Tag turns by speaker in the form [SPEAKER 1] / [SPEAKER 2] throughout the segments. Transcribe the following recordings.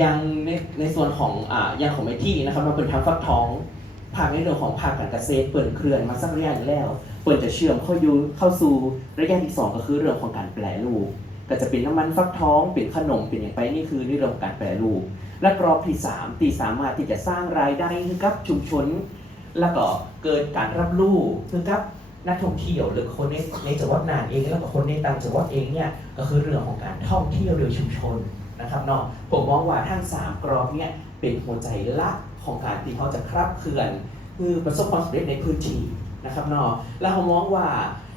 [SPEAKER 1] ยังในในส่วนของอ่ายังของไอที่นะครับเราเป็นทางฟักทองภาคในเรื่องของภาคการเกษตรเปิดเคลื่อนมาสักระยะหนึ่งแล้ว เปิดจะเชื่อมเข้ายูเข้าสู่ระยะที่สองก็คือเรื่องของการแปรรูปก็จะเป็นน้ำมันฟักทองเป็นขนมเป็นอย่างไปนี่คือเรื่องของการแปรรูปและกรอบที่สามที่สามารถที่จะสร้างรายได้ให้กับชุมชน แล้วก็เกิดการรับรู้คือกับนักท่องเที่ยวหรือคนในในจังหวัดน่านเองแล้วก็คนในต่างจังหวัดเองเนี่ยก็คือเรื่องของการท่องเที่ยวโดยชุมชน นะครับเนาะผมมองว่าทั้งสามกรอบเนี่ยเป็นหัวใจลักของการที่เขาจะครับเคลื่อนคือประสบความสำเร็จในพื้นที่นะครับเนาะแล้วเขามองว่า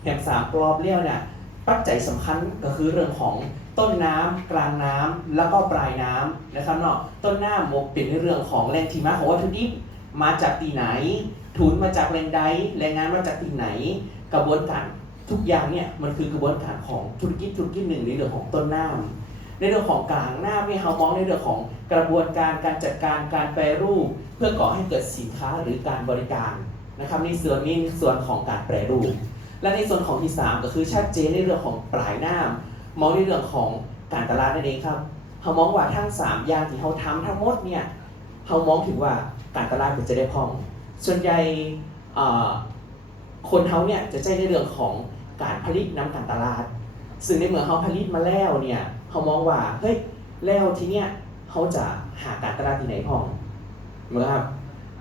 [SPEAKER 1] แหมสามกรอบเลี้ยวเนี่ยปัจจัยสำคัญก็คือเรื่องของต้นน้ำกลางน้ำแล้วก็ปลายน้ำนะครับเนาะต้นน้ำมกเป็นเรื่องของแหล่งที่มาของวัตถุดิบมาจากที่ไหน ทุนมาจากแหล่งใดแรงงานมาจากที่ไหน กระบวนการทุกอย่างเนี่ยมันคือกระบวนการของธุรกิจธุรกิจหนึ่งในเรื่องของต้นน้ำ ในเรื่องของกลางหน้ำเนี่ยเรามองในเรื่องของกระบวนการการจัดการการแปรรูป เพื่อก่อให้เกิดสินค้าหรือการบริการนะครับในส่วนนี้ส่วนของการแปรรูป และในส่วนของที่สามก็คือชัดเจนในเรื่องของปลายหน้ำมองในเรื่องของการตลาดนั่นเองครับเขามองว่าทั้งสามอย่างที่เขาทำทั้งหมดเนี่ยเขามองถึงว่าการตลาดมันจะได้พอง ส่วนใหญ่คนเขาเนี่ยจะใจในเรื่องของการผลิตน้ำการตลาด ซึ่งในเมื่อเขาผลิตมาแล้วเนี่ย เขามองว่าเฮ้ยแล้วทีเนี้ยเขาจะหาการตลาดที่ไหนพองเหมือนครับ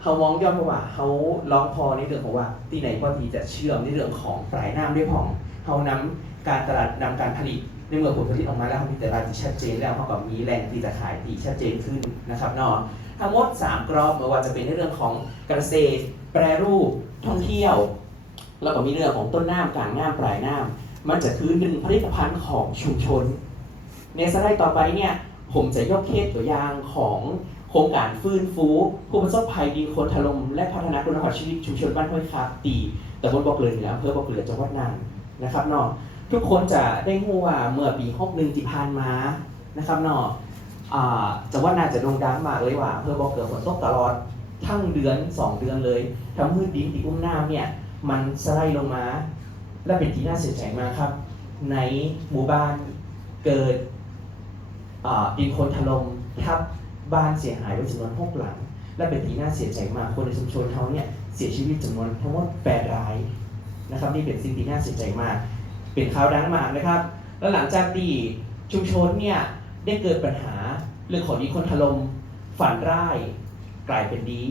[SPEAKER 1] เขามองย้อนมาว่าเขาลองพอในเรื่องของว่าที่ไหนพอที่จะเชื่อมในเรื่องของปลายน้ำได้พองเขานำการตลาดนำการผลิตในเมื่อผลผลิตออกมาแล้วเขามีตลาดที่ชัดเจนแล้วเขาก็มีแหล่งที่จะขายที่ชัดเจนขึ้นนะครับเนาะทั้งหมด3กรอบไม่ว่าจะเป็นในเรื่องของเกษตร แปรรูปท่องเที่ยว แล้วก็มีเรื่องของต้นน้ำกลางน้ำปลายน้ำมันจะคือหนึ่งผลิตภัณฑ์ของชุมชน ในสไลด์ต่อไปเนี่ยผมจะยกเคสตัวอย่างของโครงการฟื้นฟู ผู้ประสบภัยดินโคลนถล่มและพัฒนาคุณภาพชีวิตชุมชนบ้านห้วยคาตีตำบลบอกเลยเหนืออำเภอบอกเลยจังหวัดน่านนะครับเนาะทุกคนจะได้รู้ว่าเมื่อปี61ที่ผ่านมานะครับเนาะอ่าจังหวัดน่านจะโด่งดังมากเลยว่าอำเพื่อบอกเกิดฝนตกตลอดทั้งเดือน 2 เดือนเลยทำให้ดินที่อุ้มน้ำเนี่ยมันสไลด์ลงมา และเป็นที่น่าเสียใจมากครับ ในหมู่บ้านเกิด ดินคนถล่มทับบ้านเสียหายไปจำนวนหกหลัง และเป็นที่น่าเสียใจมากคนในชุมชนเขาเนี่ยเสียชีวิตจำนวนทั้งหมด8รายนะครับนี่เป็นสิ่งที่น่าเสียใจมาก เป็นข่าวดังมากนะครับ แล้วหลังจากที่ชุมชนเนี่ยได้เกิดปัญหาเรื่องของดินคนถล่มฝันร้ายกลายเป็นดี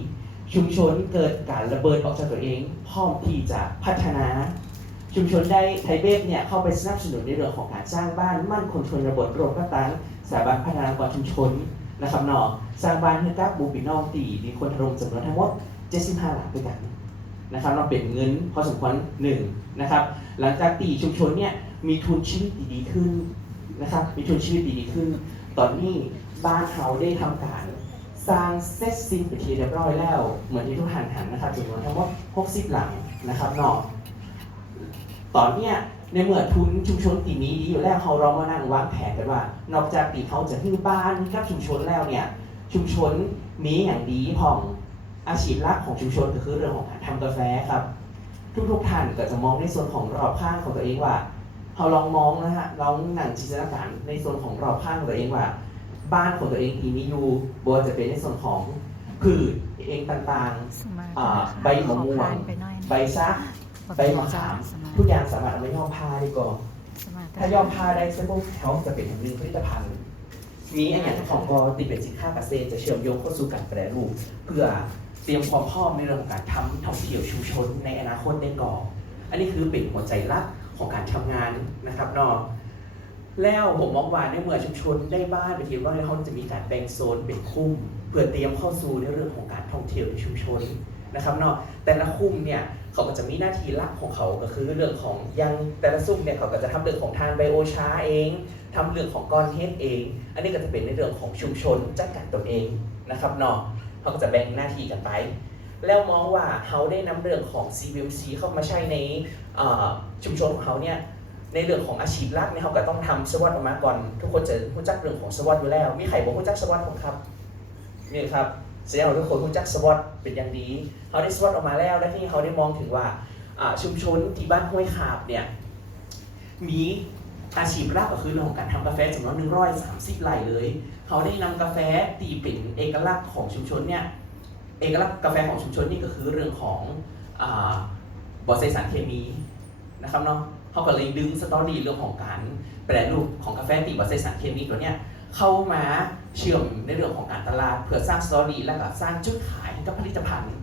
[SPEAKER 1] ชุมชนเกิดการระเบิดออกจากตัวเองพร้อมที่จะพัฒนา ชุมชนได้ไทยเบฟเนี่ยเข้าไปสนับสนุนในเรื่องของการสร้างบ้านมั่นคงชนบทรวมกันตังสถาบันพัฒนากรชุมชนนะครับเนาะสร้างบ้านให้กับบูปินองตีดินโคนถล่มจำนวนทั้งหมด 75 หลังด้วยกันนะครับเราเป็นเงินพอสมควรหนึ่งนะครับหลังจากตีชุมชนเนี่ยมีทุนชีวิตดีๆขึ้นนะครับมีทุนชีวิตดีๆขึ้น ตอนนี้บ้านเขาได้ทำการสร้างเซตซิงไปนทีเรียบร้อยแล้ว เหมือนที่ทุกท่านเห็นนะครับจำนวนทั้งหมด 60 หลังนะครับเนาะ ตอนเนี้ยในเมื่อทุนชุมชนตีนี้ดีอยู่แล้วเขาเรามานั่งวางแผนกันว่า นอกจากตีเขาจะที่บ้านกับชุมชนแล้วเนี่ยชุมชนมีอย่างดีพองอาชีพหลักของชุมชนก็คือเรื่องของการทำกาแฟครับ ทุกๆท่านก็จะมองในส่วนของรอบข้างของตัวเองว่าเราลองมองนะฮะลองหนังจินตนาการในส่วนของรอบข้างของตัวเองว่า บ้านของตัวเองที่มีอยู่บนจะเป็นในส่วนของพืชเองต่าง
[SPEAKER 2] สมาธิ
[SPEAKER 1] อ่า
[SPEAKER 2] นะคะ
[SPEAKER 1] ใบมะม่วง
[SPEAKER 2] ขอผ่านไปหน่อย
[SPEAKER 1] ๆใบซักใบมะขาม ทุกอย่างสามารถเอาไปย่อผ้าได้ก่อน
[SPEAKER 2] สมาธิ
[SPEAKER 1] ถ้าย่อผ้าได้เซปุ๊บเขาจะเป็นหนึ่งผลิตภัณฑ์มีอันอย่างของก็ติดเป็นสินค้าเกษตรจะเชื่อมโยงเข้าสู่การแปรรูป เพื่อเตรียมความพร้อมในเรื่องของการทำท่องเที่ยวชุมชนในอนาคตได้ก่อนอันนี้คือเป็นหัวใจหลักของการทำงานนะครับเนาะแล้วผมมองว่าในเมื่อชุมชนได้บ้านไปทีว่าเขาจะมีการแบ่งโซนเป็นคุ้ม เพื่อเตรียมเข้าสู่ในเรื่องของการท่องเที่ยวในชุมชน นะครับเนาะแต่ละคุ้มเนี่ยเขาก็จะมีหน้าที่หลักของเขาก็คือเรื่องของยังแต่ละซุ้มเนี่ยเขาก็จะทำเรื่องของทานไบโอชาเองทำเรื่องของก้อนเฮดเอง อันนี้ก็จะเป็นในเรื่องของชุมชนจัดการตนเองนะครับเนาะเขาก็จะแบ่งหน้าที่กันไป แล้วมองว่าเขาได้นำเรื่องของ CBMC เข้ามาใช้ในชุมชนของเขาเนี่ยในเรื่องของอาชีพหลักเนี่ยเขาก็ต้องทำสวอตออกมาก่อน ทุกคนจะรู้จักเรื่องของสวอตอยู่แล้ว มีใครบอกรู้จักสวอตผมครับนี่ครับ แสดงว่าทุกคนรู้จักสวอตเป็นอย่างดีเขาได้สวอตออกมาแล้วและที่เขาได้มองถึงว่าชุมชนที่บ้านห้วยขาบเนี่ยมีอาชีพหลักก็คือเรื่องของการทำกาแฟจำนวนหนึ่งร้อยสามสิบไร่เลย เขาได้นำกาแฟตีเป็นเอกลักษณ์ของชุมชนเนี่ยเอกลักษณ์กาแฟของชุมชนนี่ก็คือเรื่องของอบอใส่สารเคมีนะครับเนาะเขาก็เลยดึงสตอรี่เรื่องของการแปรรูปของกาแฟตีบอใส่สารเคมีตัวเนี้ยเข้ามา เชื่อมในเรื่องของการตลาดเพื่อสร้างสตอรี่และก็สร้างจุดขายกับผลิตภัณฑ์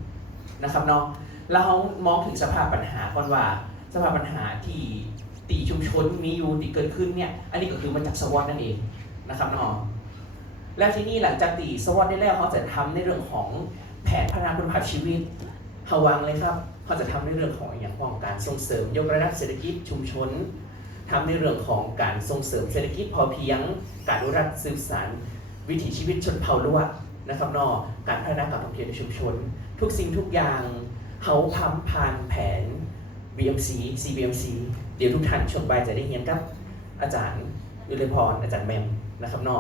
[SPEAKER 1] นะครับเนาะแล้วเขามองถึงสภาพปัญหาก่อนว่า สภาพปัญหาที่ตีชุมชนมีอยู่ที่เกิดขึ้นเนี่ยอันนี้ก็คือมาจากสวอตนั่นเองนะครับเนาะแล้วที่นี่หลังจากตีสวอตได้แล้วเขาจะทำในเรื่องของแผนพัฒนาคุณภาพชีวิตเขาวางเลยครับเขาจะทำในเรื่องของอย่างของการส่งเสริมยกระดับเศรษฐกิจชุมชนทำในเรื่องของการส่งเสริมเศรษฐกิจพอเพียง การรักษ์สืบสาน วิถีชีวิตชนเผ่าล้วนนะครับนาะการพัฒนาการท่องเที่ยวในชุมชน ทุกสิ่งทุกอย่างเขาทำผ่านแผน BMC CBMC เดี๋ยวทุกท่านช่วงบ่ายจะได้เรียนกับอาจารย์ยุเลพรอาจารย์แมมนะครับนอ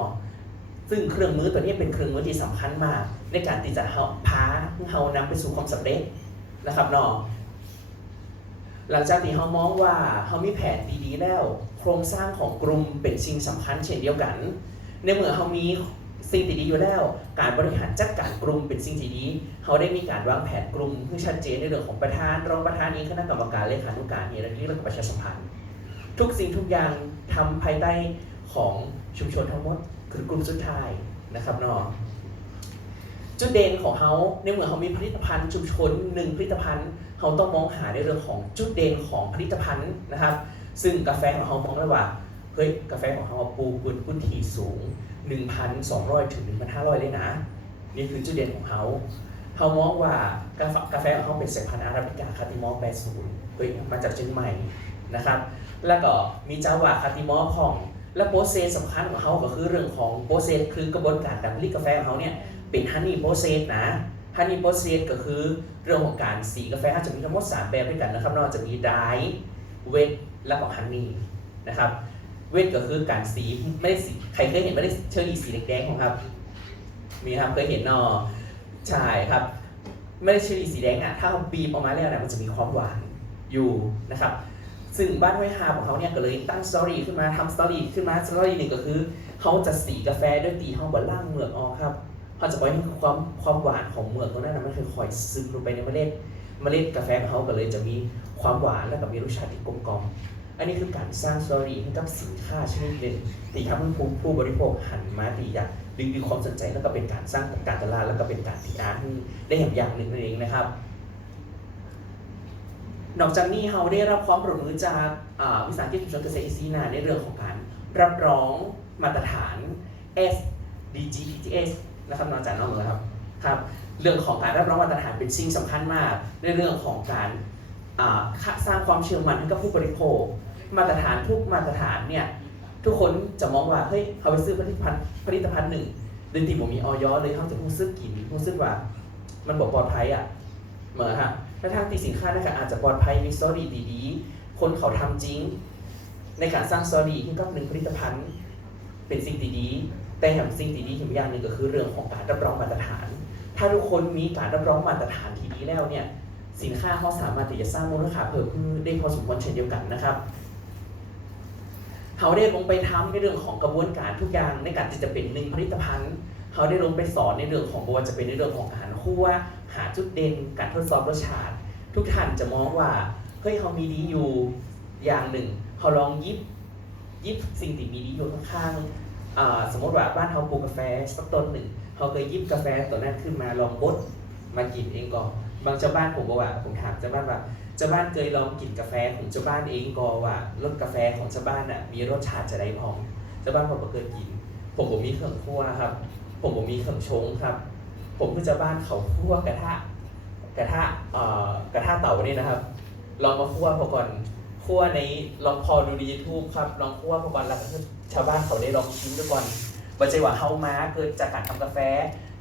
[SPEAKER 1] ซึ่งเครื่องมือตัวนี้เป็นเครื่องมือที่สำคัญมาก ในการที่จะเฮาพาเฮานำไปสู่ความสำเร็จนะครับนอหลังจากที่เฮามองว่าเฮามีแผนดีๆแล้ว โครงสร้างของกลุ่มเป็นสิ่งสำคัญเช่นเดียวกัน ในเมื่อเฮามี สิ่งที่ดีอยู่แล้ว การบริหารจัดการกลุ่มเป็นสิ่งที่ดี เขาได้มีการวางแผนกลุ่มให้ชัดเจนในเรื่องของประธาน รองประธานเองคณะกรรมการเลขานุการเฮรักีและก็ประชาสัมพันธ์ ทุกสิ่งทุกอย่างทำภายใต้ของชุมชนทั้งหมดคือกลุ่มสุดท้ายนะครับเนาะจุดเด่นของเขาในเมื่อเขามีผลิตภัณฑ์ชุมชนหนึ่งผลิตภัณฑ์เขาต้องมองหาในเรื่องของจุดเด่นของผลิตภัณฑ์นะครับ ซึ่งกาแฟของเขามองได้ว่า เฮ้ยกาแฟของเขาปลูกบนพื้นที่สูง 1,200 ถึง 1,500 เลยนะ นี่คือจุดเด่นของเขาเขามองว่ากาแฟกาแฟของเขาเป็นสายพันธุ์อาราบิกาคาติมอล80เฮ้ยมาจากเชียงใหม่นะครับ แล้วก็มีจาวาคาติมอลของและโปรเซสสำคัญของเขาก็คือเรื่องของโปรเซสคือกระบวนการการผลิตกาแฟของเขาเนี่ยเป็นฮันนี่โปรเซสนะฮันนี่โปรเซสก็คือเรื่องของการสีกาแฟเขาจะมีทั้งหมด3แบบด้วยกันนะครับนอกจะมีดายเวทและก็ฮันนี่นะครับ เวทก็คือการสีไม่ได้สีใครเคยเห็นไม่ได้เชอรี่สีแดงๆของครับ มีครับเคยเห็นนอใช่ครับ ไม่ได้เชอรี่สีแดงอะถ้าเขาบีบออกมาแล้วเนี่ยมันจะมีความหวานอยู่นะครับซึ่งบ้านห้วยฮาของเขาเนี่ยก็เลยตั้งสตอรี่ขึ้นมาทำสตอรี่ขึ้นมาสตอรี่หนึ่งก็คือเขาจะสีกาแฟด้วยตีห้องบนล่างเมือกออกครับเขาจะปล่อยให้ความความหวานของเมือกตรงนั้นนะมันค่อยซึมลงไปในเมล็ดเมล็ดกาแฟของเขาก็เลยจะมีความหวานและก็มีรสชาติที่กลมกล่อม อันนี้คือการสร้างสตอรี่ให้กับสินค้าชนิดหนึ่งที่ทำให้ผู้ผู้บริโภคหันมาที่ะดึงดูความสนใจแล้วก็เป็นการสร้างการตลาดแล้วก็เป็นการพีอาร์ได้อย่างอย่างหนึ่งนั่นเองนะครับ นอกจากนี้เราได้รับความร่วมมือจากวิสาหกิจชุมชนเกษตรอินทรีย์นาในเรื่องของการรับรองมาตรฐาน SDGs นะครับนอกจากนั้นแล้วครับครับ เรื่องของการรับรองมาตรฐานเป็นสิ่งสำคัญมาก ในเรื่องของการสร้างความเชื่อมั่นให้กับผู้บริโภค มาตรฐานทุกมาตรฐานเนี่ยทุกคนจะมองว่าเฮ้ยเขาไปซื้อผลิตภัณฑ์ผลิตภัณฑ์หนึ่งดือนที่ผมมีออยเลยเขาจะรู้สึกกินรู้สึกว่า มันบอกปลอดภัยอะเหมือฮะถ้าทางตีสินค้านะคะอาจจะปลอดภัยมีสตอรี่ดีๆ คนเขาทำจริง ในการสร้างสตอรี่ให้กับหนึ่งผลิตภัณฑ์เป็นสิ่งดีๆแต่แถมสิ่งดีๆอีกอย่างหนึ่งก็คือเรื่องของการรับรองมาตรฐาน ถ้าทุกคนมีการรับรองมาตรฐานที่ดีแล้วเนี่ยสินค้าเขาสามารถที่จะสร้างมูลค่าเพิ่มขึ้นได้พอสมควรเช่นเดียวกันนะครับ เขาได้ลงไปทำในเรื่องของกระบวนการทุกอย่างในการที่จะเป็นหนึ่งผลิตภัณฑ์ เขาได้ลงไปสอนในเรื่องของบว่าจะเป็นในเรื่องของอาหารคั่วหาจุดเด่นการทดสอบรสชาติ ทุกท่านจะมองว่าเฮ้ยเขามีดีอยู่อย่างหนึ่ง เขาลองยิบยิบสิ่งที่มีดีอยู่ข้างๆสมมติว่าบ้านเขาปลูกกาแฟสักต้นหนึ่งเขาเคยยิบกาแฟตัวนั้นขึ้นมาลองบดมากินเองก่อนบางเจ้าบ้านผมบอกว่าผมถามเจ้าบ้านว่า เจ้าบ้านเคยลองกินกาแฟของเจ้าบ้านเองก็ว่ารสกาแฟของเจ้าบ้านน่ะมีรสชาติจะได้พองเจ้าบ้านผมก็เคยกิน ผมผมมีเครื่องคั่วครับ ผมผมมีเครื่องชงครับ ผมคือเจ้าบ้านเขาคั่วกระทะกระทะเอ่อกระทะเต่านี่นะครับ ลองมาคั่วพอก่อนคั่วในลองพอดูในยูทูบครับลองคั่วพอก่อนแล้วก็ชาวบ้านเขาได้ลองชิมด้วยก่อนบัจจัยว่าเฮามาเกิดจากการทำกาแฟ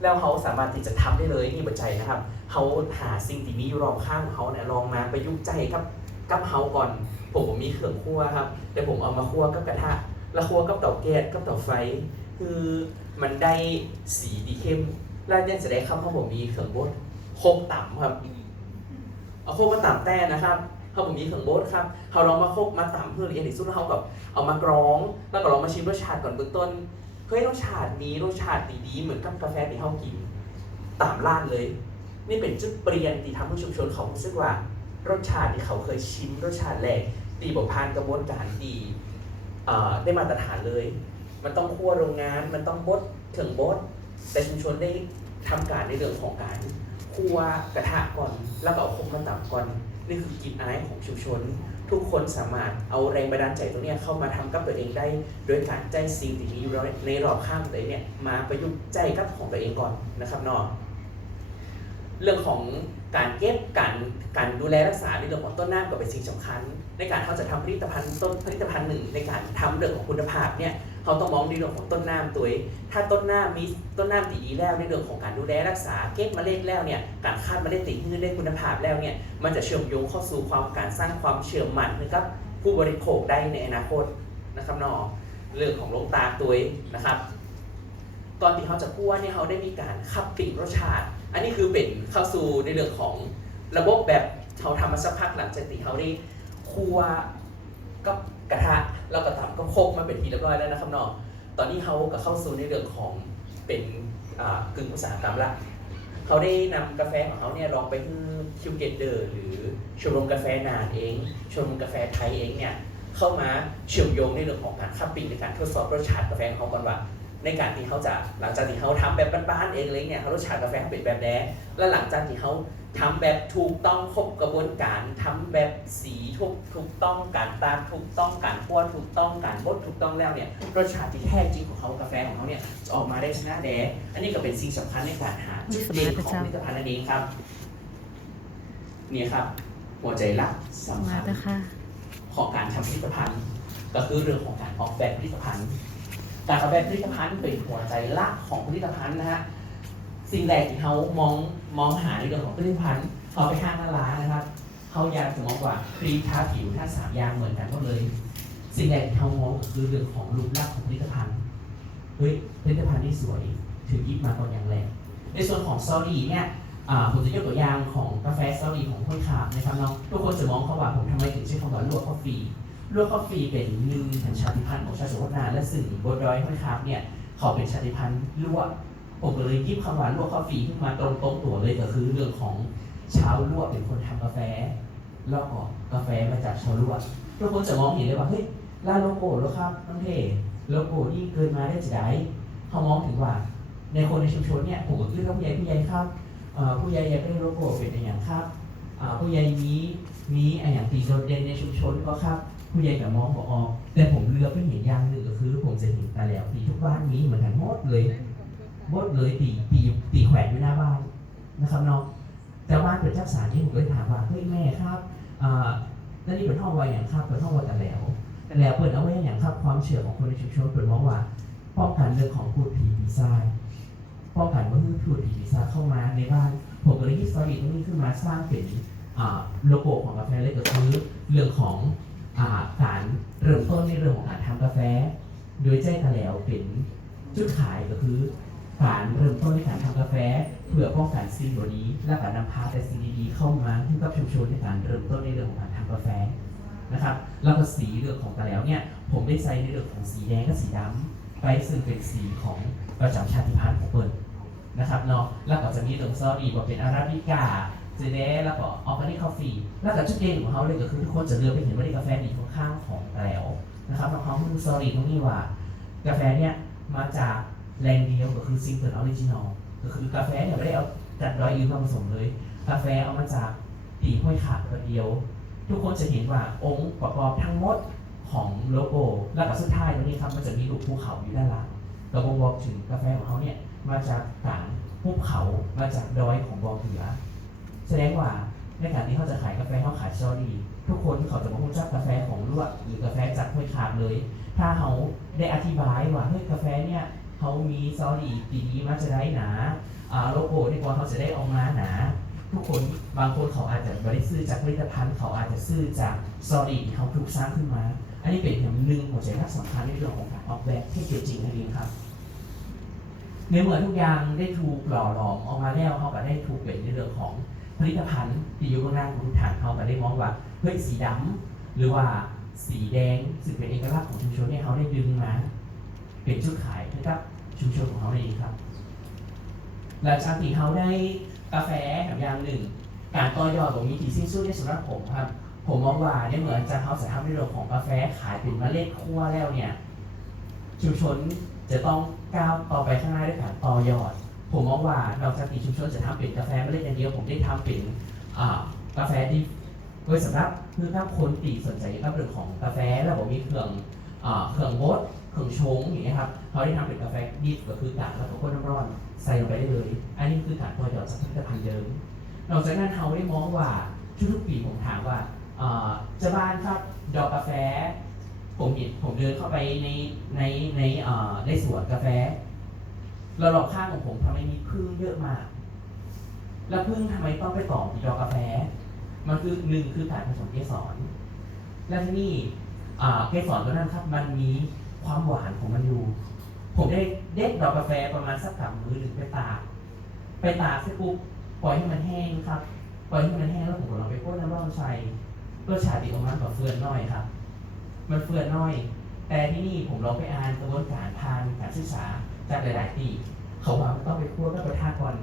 [SPEAKER 1] แล้วเขาสามารถที่จะทำได้เลยนี่บัจจัยนะครับเขาหาสิ่งที่มีอยู่รอบข้างของเขาเนี่ยลองมาประยุกต์ใจกับกับเฮาก่อนผมผมมีเครื่องคั่วครับ แต่ผมเอามาคั่วกับกระทะแล้วคั่วกับเตาแก๊สกับเตาไฟ คือมันได้สีดีเข้ม แล้วยังจะได้คำเพราผมมีเครื่องบดโคกต่ำครับเอาโคกมาต่ำแต่นะครับเขาผมมีเครื่องบดครับเขาลองมาโคบมาต่ำเพื่อละเอียดที่สุดแล้วเขาแบบเอามากรอง แล้วก็ลองมาชิมรสชาติก่อนเบื้องต้น เฮ้ยรสชาตินี้รสชาติดีๆเหมือนกับกาแฟที่เขากิน ตามร้านเลย นี่เป็นจุดเปลี่ยนที่ทำให้ชุมชนเขารู้สึกว่ารสชาติที่เขาเคยชิมรสชาติแรกตีบผ่านกระบวนการดีได้มาตรฐานเลย มันต้องคั่วโรงงาน มันต้องบดถึงบดแต่ชุมชนได้ทำการในเรื่องของการคั่วกระทะก่อน แล้วก็เอาคกมาตับก่อน นี่คือกินอายของชุมชน ทุกคนสามารถเอาแรงบันดาลใจตรงนี้เข้ามาทำกับตัวเองได้ โดยการใจสิ่งที่มีอยู่ในรอบข้างตัวเองเนี่ยมาประยุกต์ใจกับของตัวเองก่อนนะครับเนาะเรื่องของ การเก็บการการดูแลรักษาในเรื่องของต้นน้ำก็เป็นสิ่งสำคัญ ในการเขาจะทำผลิตภัณฑ์ต้นผลิตภัณฑ์หนึ่ง ในการทำเรื่องของคุณภาพเนี่ยเขาต้องมองในเรื่องของต้นน้ำตัวเองถ้าต้นน้ำมีต้นน้ำดีๆแล้วในเรื่องของการดูแลรักษาเก็บเมล็ดแล้วเนี่ยการคาดเมล็ดติดขึ้นได้คุณภาพแล้วเนี่ยมันจะเชื่อมโยงเข้าสู่ความการสร้างความเชื่อมั่นนะครับผู้บริโภคได้ในอนาคตนะครับนอเรื่องของโรงตาตัวนะครับตอนที่เขาจะคั่วเนี่ยเขาได้มีการคับปิ่งรสชาติ อันนี้คือเป็นเข้าสู่ในเรื่องของระบบแบบเขาทำมาสักพักหลังจากที่เขาได้คั่วกับกระทะแล้วก็ทำก็โคกมาเป็นทีเรียบร้อยแล้วนะครับเนาะตอนนี้เขาก็เข้าสู่ในเรื่องของเป็นกึ่งอุตสาหกรรมละเขาได้นำกาแฟของเขาเนี่ยลองไปที่คิวเกตเดอร์หรือชมรมกาแฟนานเอง ชมรมกาแฟไทยเองเนี่ยเข้ามาเชื่อมโยงในเรื่องของการคับปิ่งในการทดสอบรสชาติกาแฟของเขาก่อนว่า ในการที่เขาจะหลังจากที่เขาทำแบบบ้านๆเองเลยเนี่ยเขารสชาติกาแฟเขาเป็นแบบแดงแล้วหลังจากที่เขาทำแบบถูกต้องครบกระบวนการทำแบบสีถูกถูกต้องการตากถูกต้องการคั่วถูกต้องการบดถูกต้องแล้วเนี่ยรสชาติที่แท้จริงของเขากาแฟของเขาเนี่ยจะออกมาได้ชนะแดงอันนี้ก็เป็นสิ่งสำคัญในการหาจุดเด่นของผลิตภัณฑ์อันนี้ครับนี่ครับ หัวใจหลักสำ
[SPEAKER 2] มา
[SPEAKER 1] คัญ
[SPEAKER 2] แล้วค่ะ
[SPEAKER 1] ของการทำผลิตภัณฑ์ ก็คือเรื่องของการออกแบบผลิตภัณฑ์ การออกแบบผลิตภัณฑ์เป็นหัวใจหลักของผลิตภัณฑ์นะฮะสิ่งแรกที่เขามองมองหาในเรื่องของผลิตภัณฑ์เขาไปห้างร้านนะครับเขาอยากจะมองว่าครีมทาผิวถ้าสามอย่างเหมือนกันหมดเลย สิ่งแรกที่เขามองก็คือเรื่องของรูปลักษณ์ของผลิตภัณฑ์เฮ้ยผลิตภัณฑ์นี่สวยถึงยิบมาตอนอย่างแรกในส่วนของซอรี่เนี่ยผมจะยกตัวอย่างของกาแฟซอรี่ของคนขาบนะครับน้องทุกคนจะมองเขาว่าผมทำไมถึงใช้คำว่าลวกกาแฟ ลวกกาแฟเป็นหนึ่งชาติพันธุ์ของชาติสุวรรณาและซึ่งบนดอยห้วยคาบเนี่ยขาเป็นชาติพันธุ์ลวกผมก็เลยยิบคำว่าลวกกาแฟขึ้นมาตรงตรงตัวเลยก็คือเรื่องของชาวลวกเป็นคนทำกาแฟแล้วก็กาแฟมาจากชาวลวกทุกคนจะมองเห็นเลยว่าเฮ้ยร้าโลโก้แล้วครับน้องเทโลโก้นี่เกินมาได้จะได้เขามองถึงว่า ในคนในชุมชนเนี่ยผมก็คือผู้ใหญ่ผู้ใหญ่ครับผู้ใหญ่อยากได้โลโก้เป็นอย่างครับผู้ใหญ่มีมีอะไรอย่างตีโดดเด่นในชุมชนก็ครับ ผู้ใหญ่กับมองบอกออกแต่ผมเลือกไปเห็นอย่างหนึ่งก็คือ ผมจะเห็นตาแล้วตีทุกบ้านนี้เหมือนกันหมดเลยหมดเลยตีตีตีแขวนอยู่หน้าบ้านนะครับเนาะแต่บ้านเป็นเจ้าสารที่ผมก็เลยถามว่าเฮ้ยแม่ครับอ่าแล้วนี่เป็นห้องไว้อย่างครับเป็นห้องไว้แต่แล้วแต่แล้วเปิดเอาไว้อย่างครับความเชื่อของคนในชุมชนเปิดมองว่าป้องกันเรื่องของพูดผีปีศาจป้องกันว่าคือพูดผีปีศาจเข้ามาในบ้านผมก็เลยคิดสตอรี่ตรงนี้ขึ้นมาสร้างเป็นอ่าโลโก้ของกาแฟเลยก็คือเรื่องของอ่า การเริ่มต้นในเรื่องของการทำกาแฟ โดยใจตะแหลวเป็นจุดขายก็คือ การเริ่มต้นในการทำกาแฟ เพื่อป้องกันสิ่งเหล่านี้ และการนำพาแต่สิ่งดีๆเข้ามาให้กับชุมชนในการเริ่มต้นในเรื่องของการทำกาแฟนะครับแล้วก็สีเรื่องของตะแหลวเนี่ยผมได้ใช้ในเรื่องของสีแดงกับสีดำไปซึ่งเป็นสีของประจำชาติพันธุ์ของเปิดนะครับเนาะแล้วก็จะมีเรื่องซอดีว่าเป็นอาราบิก้า เจเน่แล้วก็ออร์แกนิกคอฟฟี่แล้วก็จุดเด่นของเขาเลยก็คือทุกคนจะเลือกไปเห็นว่าในกาแฟดีค่อนข้างของแล้วนะครับของเขาคือสตอรี่ตรงนี้ว่ากาแฟเนี่ยมาจากแรงเดียวก็คือซิงเกิลออริจินอลก็คือกาแฟเนี่ยไม่ได้เอาจัดอยยืนมาผสมเลย กาแฟเอามาจากตีห้อยขาดตัวเดียว ทุกคนจะเห็นว่าองค์ประกอบทั้งหมดของโลโก้แล้วก็สุดท้ายตรงนี้ครับมันจะมีรูปภูเขาอยู่ด้านหลังก็บ่งบอกถึงกาแฟของเขาเนี่ยมาจากการภูเขามาจากดอยของบองเหนือ แสดงว่าในการที่เขาจะขายกาแฟเขาขายซอรี่ ทุกคนเขาจะมารู้จักกาแฟของลวกหรือกาแฟจากห้วยขาดเลย ถ้าเขาได้อธิบายว่าเฮ้ยกาแฟเนี่ยเขามีซอรี่ดีๆมาจะได้หนาโลโก้ที่ก่อนเขาจะได้ออกมาหนาทุกคนบางคนเขาอาจจะไม่ได้ซื้อจากผลิตภัณฑ์เขาอาจจะซื้อจากซอรี่ที่เขาถูกสร้างขึ้นมา อันนี้เป็นอย่างหนึ่งหัวใจหลักสำคัญในเรื่องของการออกแบบที่เกิดจริงนั่นเองครับ ในเมื่อทุกอย่างได้ถูกหล่อหลอมออกมาแล้วเขาก็ได้ถูกเป็นในเรื่องของ ผลิตภัณฑ์ที่อยู่บนหน้าของทุกฐานเขาก็ได้มองว่าเฮ้ยสีดำหรือว่าสีแดงซึ่งเป็นเอกลักษณ์ของชุมชนเนี่เขาได้ดึงมา เป็นชุดขายให้กับชุมชนของเขาเองครับหลังจากที่เขาได้กาแฟแบบอย่างหนึ่ง การต่อยอดตรงนี้ที่สิ้นสุดในสำหรับผมครับ ผมมองว่าเนี่ยเหมือนจะเขาสามารถในเรื่องของกาแฟขายเป็นเมล็ดคั่วแล้วเนี่ยชุมชนจะต้องก้าวต่อไปข้างหน้าด้วยการต่อยอด ผมมองว่านอกจากที่ชุมชนจะทำเป็นกาแฟเมล็ดอย่างเดียวผมได้ทำเป็นกาแฟดิบโดยสำหรับเพื่อถ้าคนตีสนใจกับเรื่องของกาแฟแล้วผมมีเครื่องเครื่องบดเครื่องชงอย่างเงี้ครับเขาได้ทำเป็นกาแฟดิบก็คือการแล้วก็ข้นน้ำร้อนใส่ลงไปได้เลย อันนี้คือการต่อยอดจากผลิตภัณฑ์เดิมนอกจากนั้นเขาได้มองว่าทุกๆปีผมถามว่าจ้าบ้านครับดอกกาแฟ ผมเห็นผมเดินเข้าไปในในในในสวนกาแฟ แล้วรอบข้างของผมทำไมมีพึ่งเยอะมาก แล้วพึ่งทำไมต้องไปต่อที่ดอกาแฟ มันคือหนึ่งคือการผสมเกสร และที่นี่เกสรตัวนั้นครับ มันมีความหวานของมันอยู่ ผมได้เด็ดดอกกาแฟประมาณสักสามมือหนึ่งไปตาก ไปตากเสร็จปุ๊บปล่อยให้มันแห้งครับ ปล่อยให้มันแห้งแล้วผมก็ลองไปพ่นน้ำร้อนใส่รสชาติของมันก็เฟื่อนน้อยครับ มันเฟื่อนน้อย แต่ที่นี่ผมลองไปอ่านกระบวนการทางการศึกษา จากหลาย ๆ ที่ เขาว่าต้องไปคั่วกับกระทะก่อน